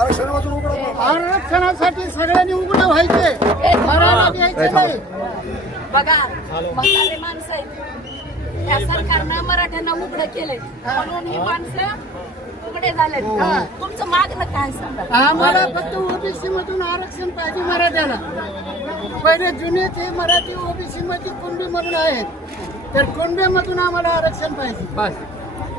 आरक्षणासाठी सगळ्यांनी उघडं व्हायचे, मरायला द्यायचे नाही. बघा म्हातारे माणसं आहेत, या सरकारनं मराठ्यांना उघडं केलंय म्हणून ही माणसं उघडे झाले. तुमचं मागणं काय सांगा? आम्हाला फक्त ओबीसी मधून आरक्षण पाहिजे मराठ्याला. पहिले जुने ते मराठी ओबीसी मध्ये कुणबी मधून आहेत, तर कुणबी मधून आम्हाला आरक्षण पाहिजे.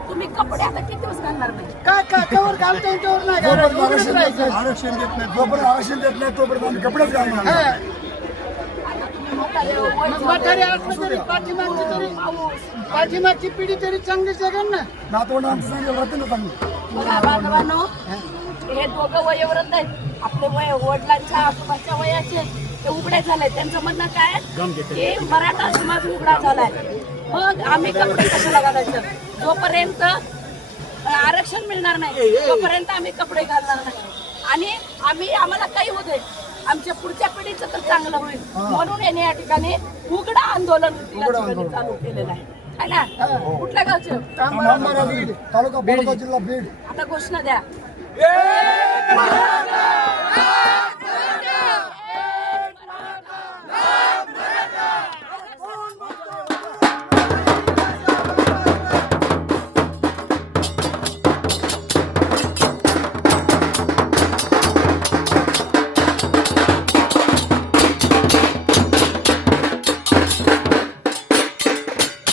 तुम्ही कपडे आता किती दिवस घालणार नाही? काय काकावर घालता येईल तेवढं नाही घालायचं. उघडंच राहायचं. आरक्षण देत नाही, जोपर्यंत आरक्षण देत नाही तोपर्यंत आम्ही कपडेच घालणार नाही. हा. म्हातारे म्हातारे असलं तरी पाठीमागची पिढी तरी चांगली जगन ना. नातवंड आमचं सांगितलं राहते ना चांगलं. बघा बांधवांनो, हे दोघं वयोवृद्ध आहेत, आपले वडिलांच्या आजोबाच्या वयाचे ते उघडे झाले. त्यांचं म्हणणं काय की मराठा समाज उघडा झालाय, मग आम्ही कपडे कशाला घालायचं? जोपर्यंत आरक्षण मिळणार नाही तोपर्यंत आम्ही कपडे घालणार नाही. आणि आम्हाला काही होते, आमच्या पुढच्या पिढीचं तर चांगलं होईल म्हणून यांनी या ठिकाणी उघडा आंदोलन चालू केलेलं आहे. है ना? कुठल्या गावचे? तालुका बोडगा, जिल्हा बीड. आता घोषणा द्या.